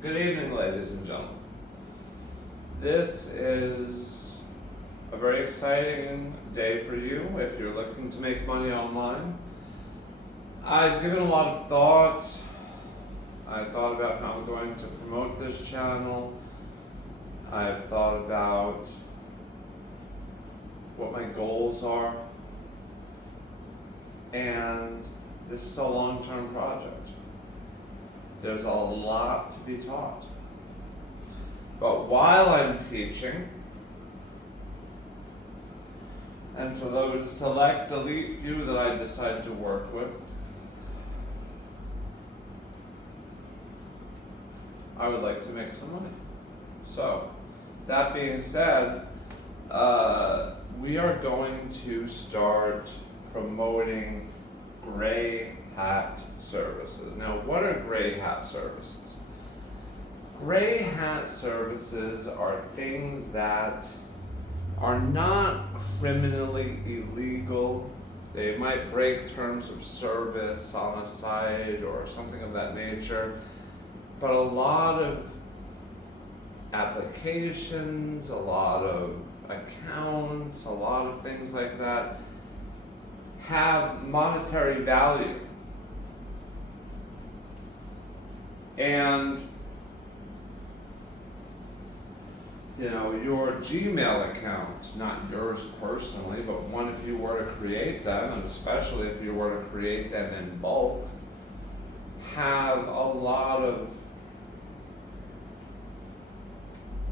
Good evening, ladies and gentlemen. This is a very exciting day for you if you're looking to make money online. I've given a lot of thought. I've thought about how I'm going to promote this channel. I've thought about what my goals are. And this is a long-term project. There's a lot to be taught. But while I'm teaching, and to those select elite few that I decide to work with, I would like to make some money. So, that being said, we are going to start promoting gray hat services. Now, what are gray hat services? Gray hat services are things that are not criminally illegal. They might break terms of service on a site or something of that nature, but a lot of applications, a lot of accounts, a lot of things like that have monetary value. And your Gmail account, not yours personally, but one if you were to create them, and especially if you were to create them in bulk, have a lot of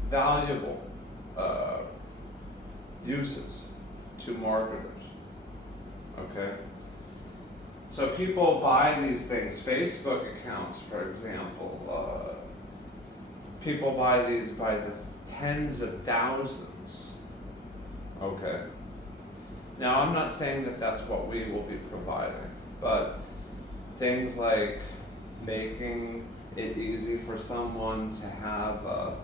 valuable uses to marketers. Okay? So people buy these things, Facebook accounts, for example. People buy these by the tens of thousands. Okay? Now, I'm not saying that that's what we will be providing, but things like making it easy for someone to have a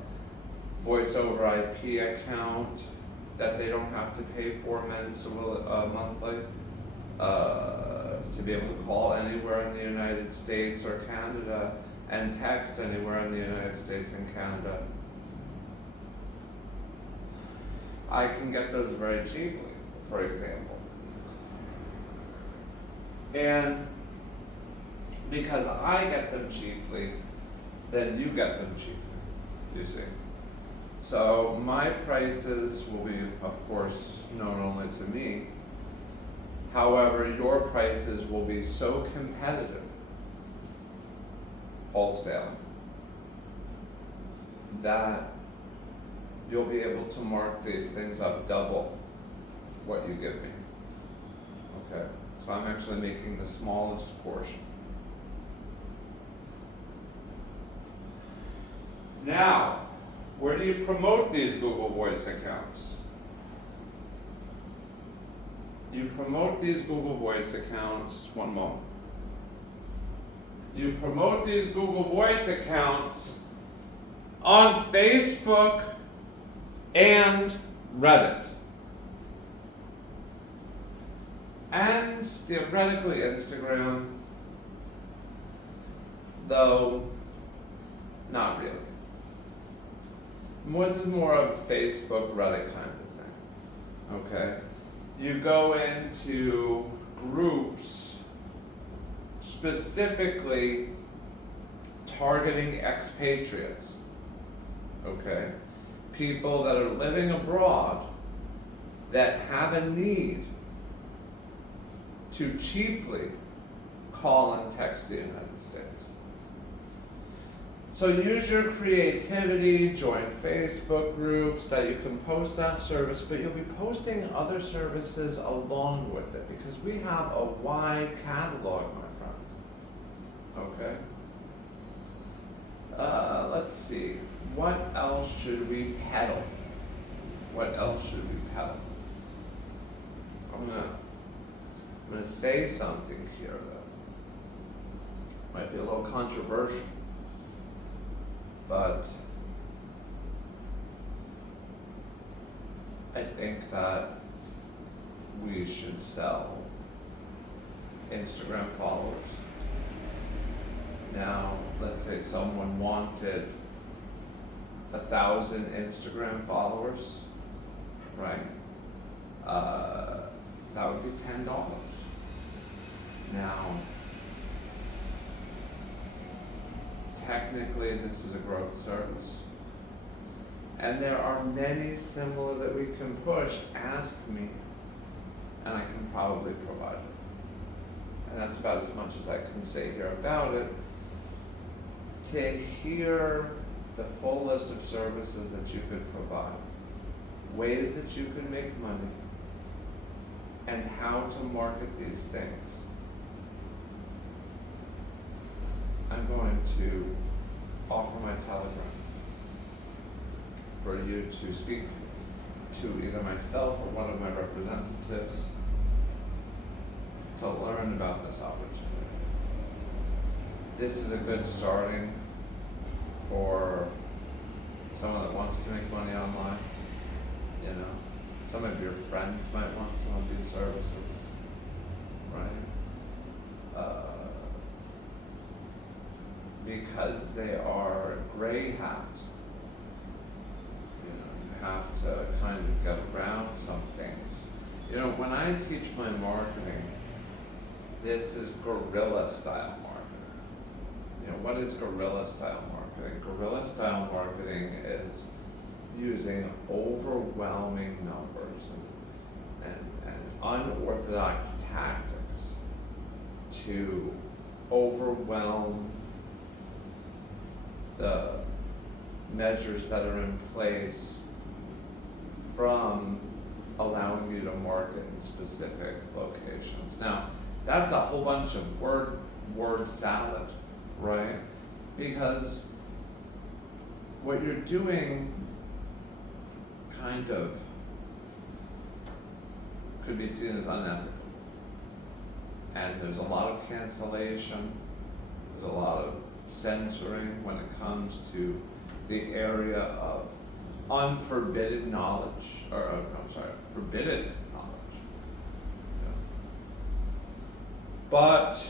voice over IP account that they don't have to pay 4 minutes monthly, to be able to call anywhere in the United States or Canada and text anywhere in the United States and Canada. I can get those very cheaply, for example. And because I get them cheaply, then you get them cheaply, you see. So my prices will be, of course, known only to me. However, your prices will be so competitive, wholesale, that you'll be able to mark these things up double what you give me. Okay? So I'm actually making the smallest portion. Now, where do you promote these Google Voice accounts? You promote these Google Voice accounts, one moment. You promote these Google Voice accounts on Facebook and Reddit. And theoretically Instagram, though not really. This is more of a Facebook, Reddit kind of thing. Okay? You go into groups specifically targeting expatriates. Okay? People that are living abroad that have a need to cheaply call and text the United States. So use your creativity, join Facebook groups that you can post that service, but you'll be posting other services along with it because we have a wide catalog, my friends. Okay? Let's see. What else should we peddle? What else should we peddle? I'm gonna say something here that might be a little controversial. But I think that we should sell Instagram followers. Now, let's say someone wanted 1,000 Instagram followers, right? That would be $10. Now, technically this is a growth service. And there are many similar that we can push. Ask me, and I can probably provide it. And that's about as much as I can say here about it. To hear the full list of services that you could provide, ways that you can make money, and how to market these things, I'm going to offer my Telegram for you to speak to either myself or one of my representatives to learn about this opportunity. This is a good starting for someone that wants to make money online. You know, some of your friends might want some of these services, right? Because they are gray hat, you know, you have to kind of get around some things. You know, when I teach my marketing, this is guerrilla style marketing. You know, what is guerrilla style marketing? Guerrilla style marketing is using overwhelming numbers and unorthodox tactics to overwhelm the measures that are in place from allowing you to market in specific locations. Now, that's a whole bunch of word salad, right? Because what you're doing kind of could be seen as unethical. And there's a lot of cancellation, there's a lot of censoring when it comes to the area of forbidden knowledge. Yeah. But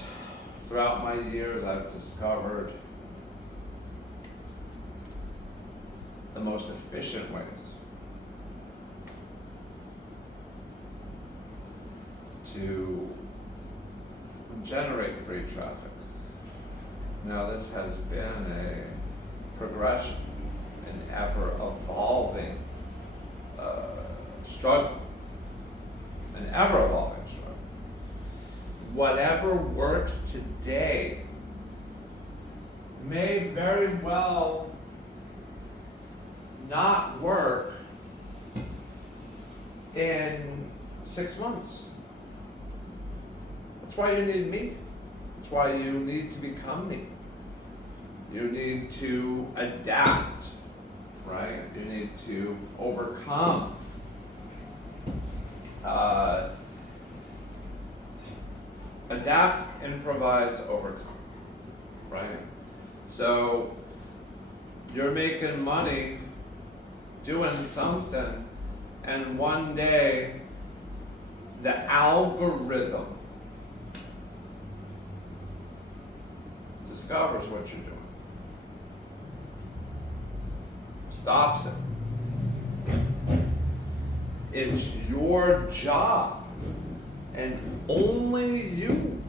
throughout my years, I've discovered the most efficient ways to generate free traffic. Now, this has been a progression, an ever-evolving struggle, an ever-evolving struggle. Whatever works today may very well not work in 6 months. That's why you need me. That's why you need to become me. You need to adapt, right? You need to overcome. Adapt, improvise, overcome, right? So you're making money doing something, and one day the algorithm discovers what you're doing, stops it. It's your job, and only you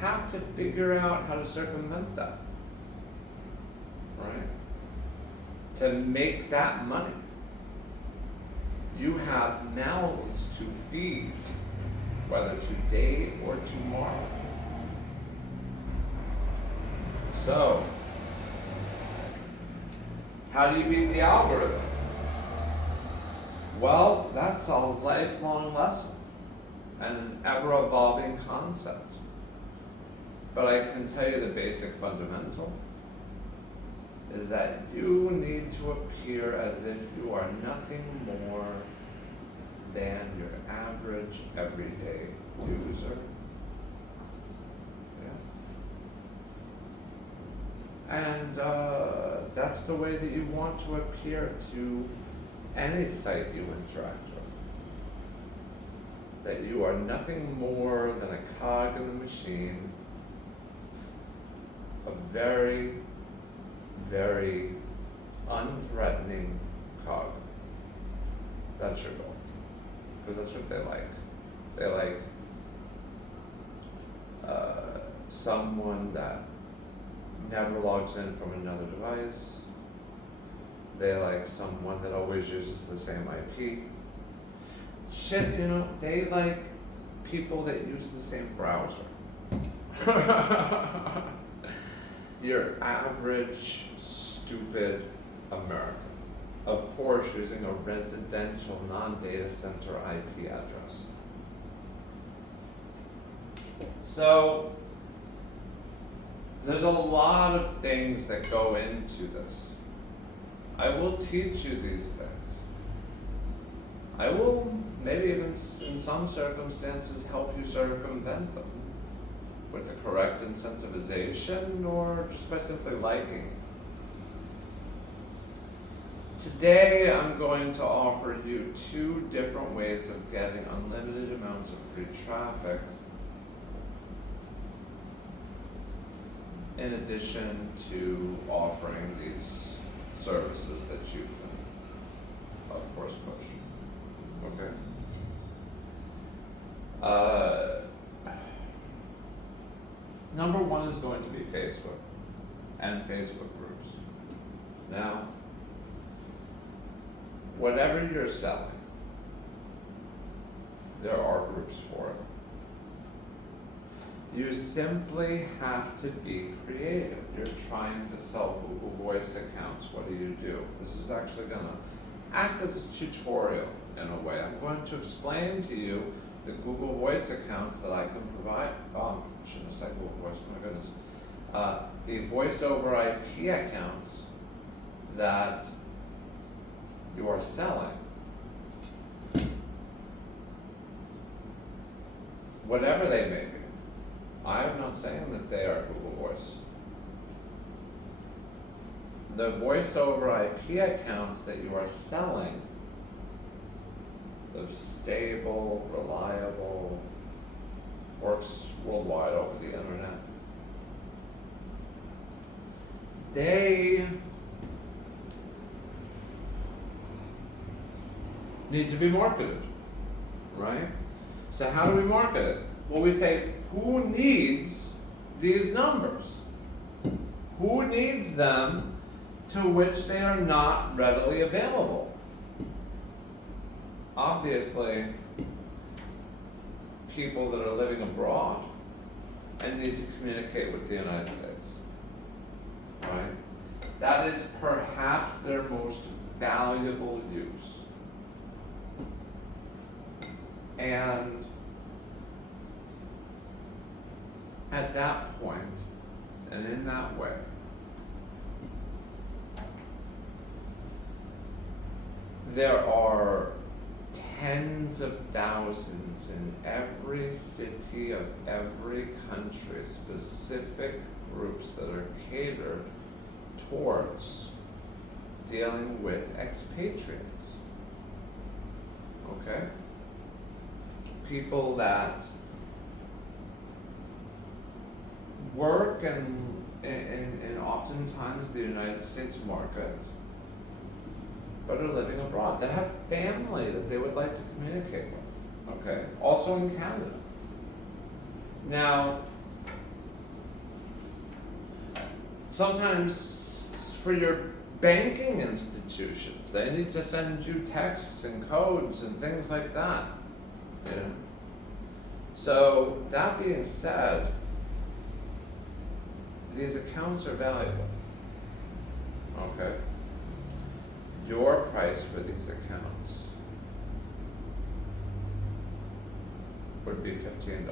have to figure out how to circumvent that, right? To make that money. You have mouths to feed, whether today or tomorrow. So, how do you beat the algorithm? Well, that's a lifelong lesson and an ever-evolving concept. But I can tell you the basic fundamental is that you need to appear as if you are nothing more than your average everyday user. And that's the way that you want to appear to any site you interact with. That you are nothing more than a cog in the machine a very, very unthreatening cog. That's your goal. Because that's what they like. They like someone that never logs in from another device. They like someone that always uses the same IP. Shit, they like people that use the same browser. Your average stupid American, of course, using a residential non-data center IP address. So there's a lot of things that go into this. I will teach you these things. I will maybe even in some circumstances help you circumvent them with the correct incentivization or just by simply liking it. Today I'm going to offer you 2 different ways of getting unlimited amounts of free traffic, in addition to offering these services that you can, of course, push. Okay? Number 1 is going to be Facebook and Facebook groups. Now, whatever you're selling, there are groups for it. You simply have to be creative. You're trying to sell Google Voice accounts. What do? This is actually going to act as a tutorial in a way. I'm going to explain to you the Google Voice accounts that I can provide. Oh, I shouldn't have said Google Voice, my goodness. The voice over IP accounts that you are selling. Whatever they may be. I am not saying that they are Google Voice. The voice over IP accounts that you are selling, the stable, reliable, works worldwide over the internet, they need to be marketed, right? So how do we market it? Well, we say, who needs these numbers? Who needs them to which they are not readily available? Obviously, people that are living abroad and need to communicate with the United States, right? That is perhaps their most valuable use. And at that point, and in that way, there are tens of thousands in every city of every country, specific groups that are catered towards dealing with expatriates. Okay? People that work in oftentimes the United States market, but are living abroad, that have family that they would like to communicate with, okay? Also in Canada. Now, sometimes for your banking institutions, they need to send you texts and codes and things like that, you know? So, that being said, these accounts are valuable, okay? Your price for these accounts would be $15.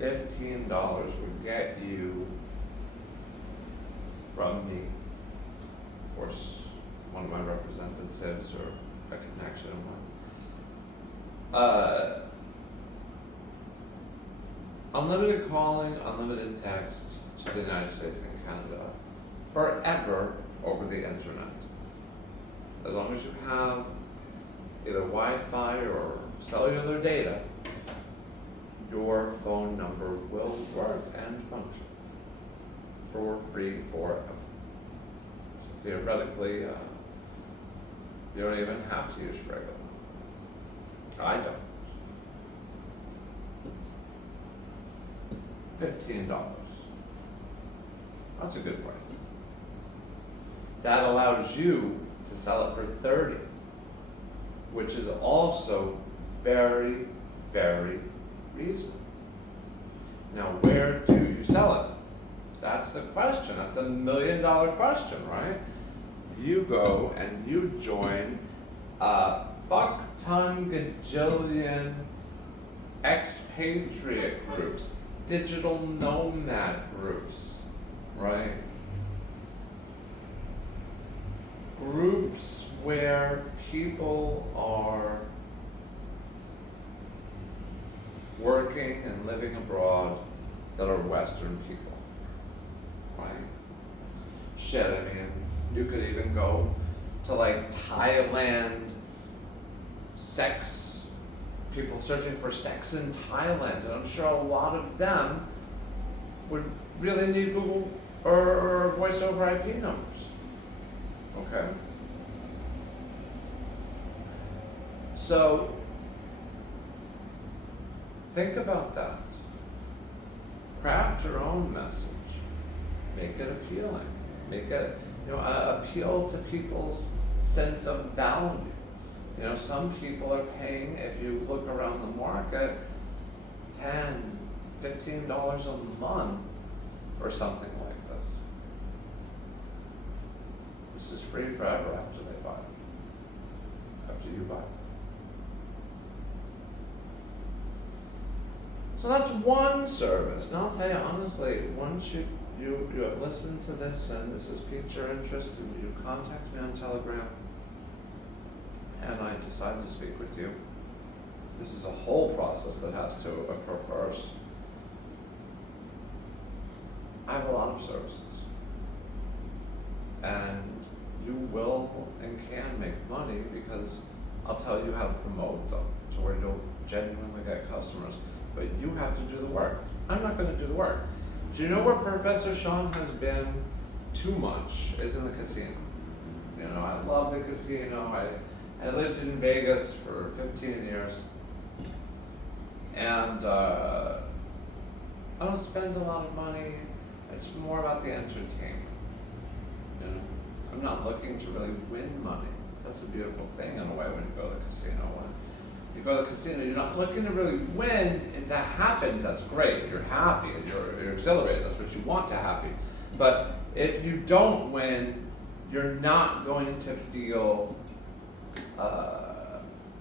$15 would get you from me, or one of my representatives, or a connection of mine. Unlimited calling, unlimited text to the United States and Canada forever over the internet. As long as you have either Wi-Fi or cellular data, your phone number will work and function for free forever. So theoretically, you don't even have to use your regular one. I don't. $15. That's a good price. That allows you to sell it for $30, which is also very, very reasonable. Now, where do you sell it? That's the question. That's the $1 million question, right? You go and you join a fuck-ton gajillion expatriate groups, digital nomad groups, right? Groups where people are working and living abroad that are Western people, right? Shit, I mean, you could even go to like Thailand, people searching for sex in Thailand, and I'm sure a lot of them would really need Google or voice over IP numbers. Okay? So, think about that. Craft your own message. Make it appealing. Make it, appeal to people's sense of value. Some people are paying, if you look around the market, $10, $15 a month for something like this. This is free forever after they buy it. After you buy it. So that's one service. And I'll tell you honestly, once you have listened to this and this has piqued your interest and you contact me on Telegram and I decide to speak with you, this is a whole process that has to occur first. I have a lot of services. And you will and can make money because I'll tell you how to promote them to where you'll genuinely get customers. But you have to do the work. I'm not going to do the work. Do you know where ProfessorShaun has been too much? Is in the casino. I love the casino. I lived in Vegas for 15 years. And I don't spend a lot of money. It's more about the entertainment. I'm not looking to really win money. That's a beautiful thing in a way when you go to the casino. When you go to the casino, you're not looking to really win. If that happens, that's great. You're happy and you're exhilarated. That's what you want to happen. But if you don't win, you're not going to feel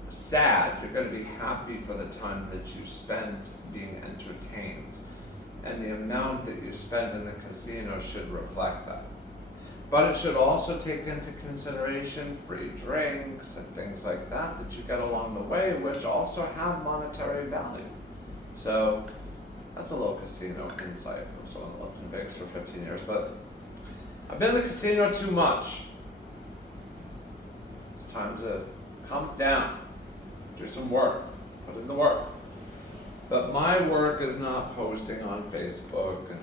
sad. You're going to be happy for the time that you spent being entertained. And the amount that you spend in the casino should reflect that. But it should also take into consideration free drinks and things like that you get along the way, which also have monetary value. So that's a little casino insight from someone that lived in Vegas for 15 years. But I've been in the casino too much. It's time to come down, do some work, put in the work. But my work is not posting on Facebook and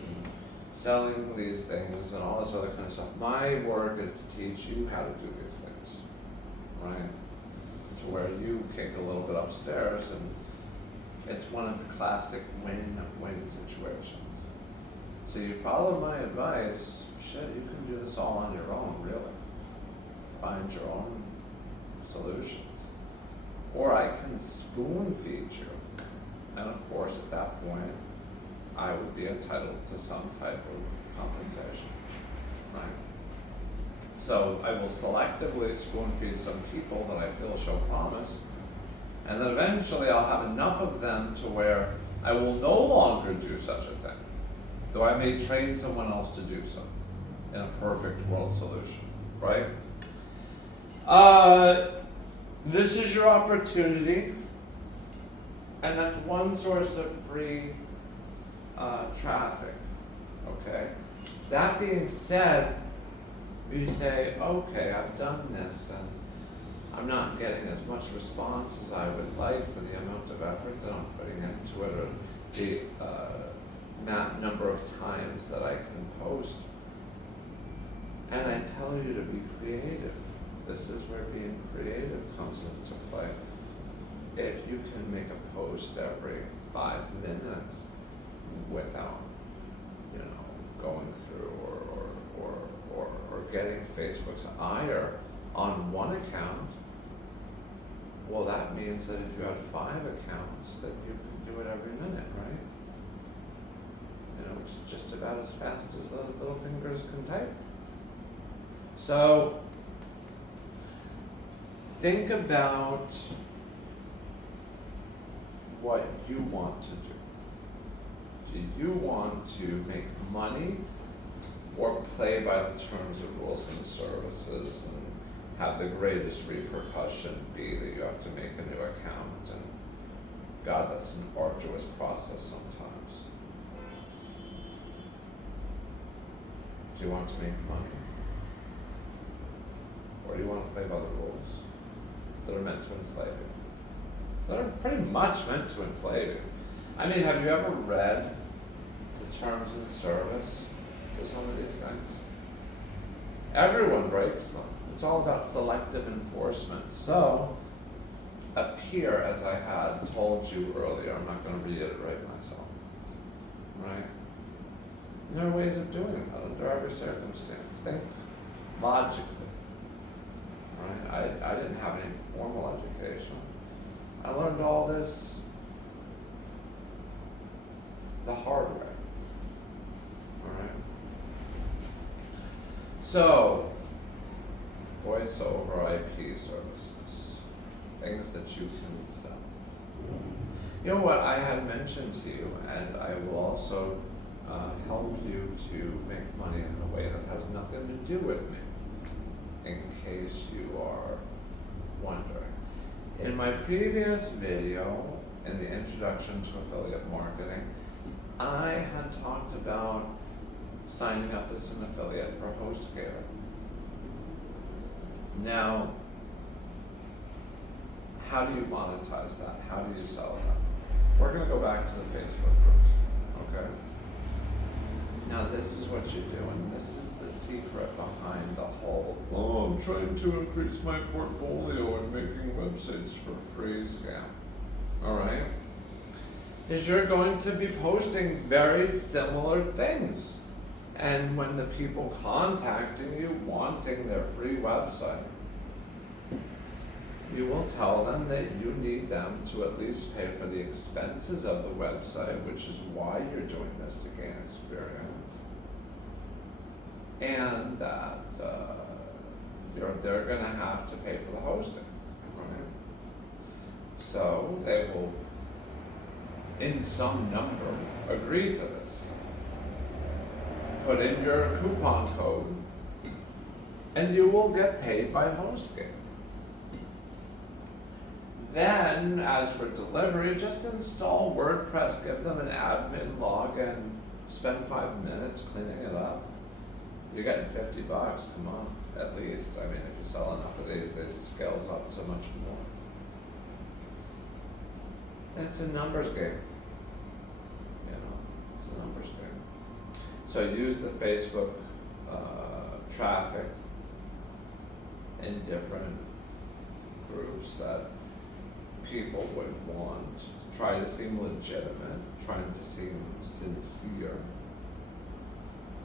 selling these things and all this other kind of stuff. My work is to teach you how to do these things, right? To where you kick a little bit upstairs, and it's one of the classic win-win situations. So you follow my advice, shit, you can do this all on your own, really. Find your own solutions. Or I can spoon feed you. And of course, at that point, I would be entitled to some type of compensation, right? So I will selectively spoon feed some people that I feel show promise, and then eventually I'll have enough of them to where I will no longer do such a thing, though I may train someone else to do so in a perfect world solution, right? This is your opportunity, and that's one source of free traffic, okay? That being said, you say, okay, I've done this and I'm not getting as much response as I would like for the amount of effort that I'm putting into it, or the number of times that I can post. And I tell you to be creative. This is where being creative comes into play. If you can make a post every 5 minutes without, going through or getting Facebook's ire on one account, well, that means that if you had 5 accounts, that you can do it every minute, right? Which is just about as fast as those little fingers can type. So, think about what you want to do. Do you want to make money or play by the terms of rules and services and have the greatest repercussion be that you have to make a new account? And God, that's an arduous process sometimes. Do you want to make money? Or do you want to play by the rules that are meant to enslave you? That are pretty much meant to enslave you. I mean, have you ever read the terms and service to some of these things? Everyone breaks them. It's all about selective enforcement. So, up here, as I had told you earlier, I'm not going to reiterate myself, right? There are ways of doing that under every circumstance. Think logically, right? I didn't have any formal education. I learned all this the hard way, all right? So, voice over IP services, things that you can sell. You know what I had mentioned to you, and I will also help you to make money in a way that has nothing to do with me, in case you are wondering. In my previous video, in the introduction to affiliate marketing, I had talked about signing up as an affiliate for HostGator. Now, how do you monetize that? How do you sell that? We're going to go back to the Facebook groups, okay? Now this is what you do, and this is the secret behind the whole, I'm trying to increase my portfolio and making websites for free scam. Alright? Is you're going to be posting very similar things. And when the people contacting you wanting their free website, you will tell them that you need them to at least pay for the expenses of the website, which is why you're doing this, to gain experience. And that they're going to have to pay for the hosting, right? So they will, in some number, agree to this. Put in your coupon code, and you will get paid by HostGator. Then, as for delivery, just install WordPress, give them an admin login, spend 5 minutes cleaning it up. You're getting $50, come on, at least. I mean, if you sell enough of these, this scales up to much more. And it's a numbers game. It's a numbers game. So use the Facebook traffic in different groups that people would want. Try to seem legitimate, trying to seem sincere.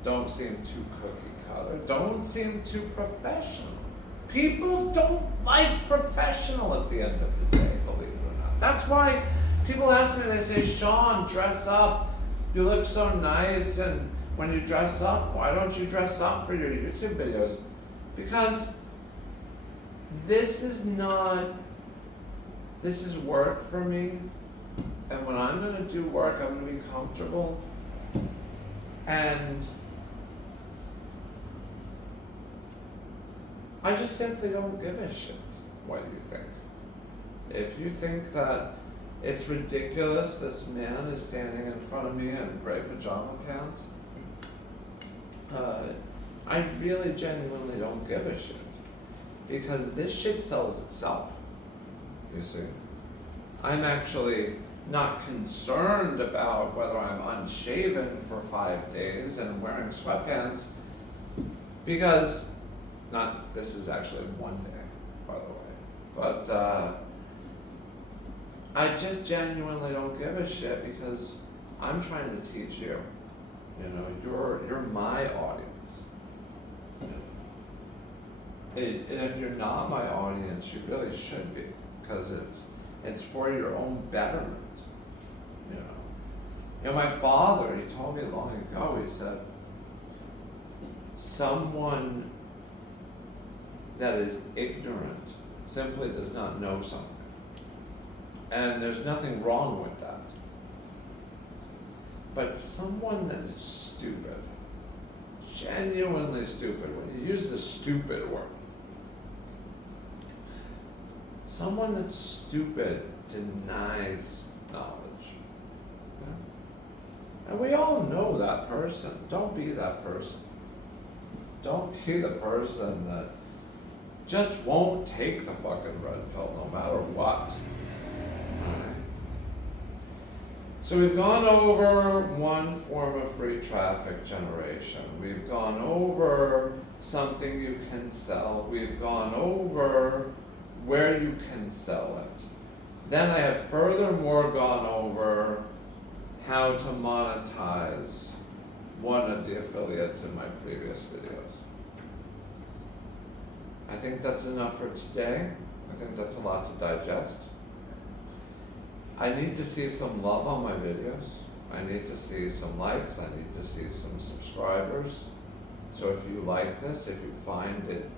Don't seem too cookie cutter. Don't seem too professional. People don't like professional at the end of the day, believe it or not. That's why people ask me, they say, Shaun, dress up. You look so nice, and when you dress up, why don't you dress up for your YouTube videos? Because this is work for me, and when I'm going to do work, I'm going to be comfortable, and I just simply don't give a shit what you think. If you think that it's ridiculous this man is standing in front of me in gray pajama pants, I really genuinely don't give a shit. Because this shit sells itself, you see. I'm actually not concerned about whether I'm unshaven for 5 days and wearing sweatpants, because, this is actually 1 day, by the way, but I just genuinely don't give a shit, because I'm trying to teach you. You know, you're my audience. You know? And if you're not my audience, you really should be, because it's for your own betterment. You know, my father, he told me long ago, he said, someone that is ignorant simply does not know something. And there's nothing wrong with that. But someone that is stupid, genuinely stupid, when you use the stupid word, someone that's stupid denies knowledge. Yeah? And we all know that person. Don't be that person. Don't be the person that just won't take the fucking red pill no matter what. Alright? So we've gone over one form of free traffic generation. We've gone over something you can sell. We've gone over where you can sell it. Then I have furthermore gone over how to monetize one of the affiliates in my previous videos. I think that's enough for today. I think that's a lot to digest. I need to see some love on my videos. I need to see some likes. I need to see some subscribers. So if you like this, if you find it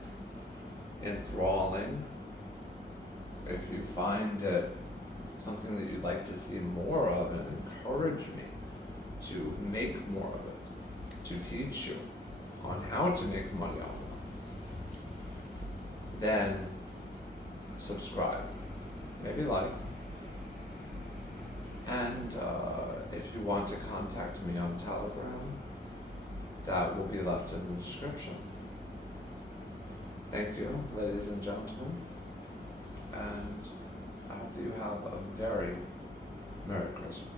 enthralling, if you find it something that you'd like to see more of, and encourage me to make more of it, to teach you on how to make money on it, then subscribe, maybe like, and if you want to contact me on Telegram, that will be left in the description. Thank you, ladies and gentlemen, and I hope you have a very Merry Christmas.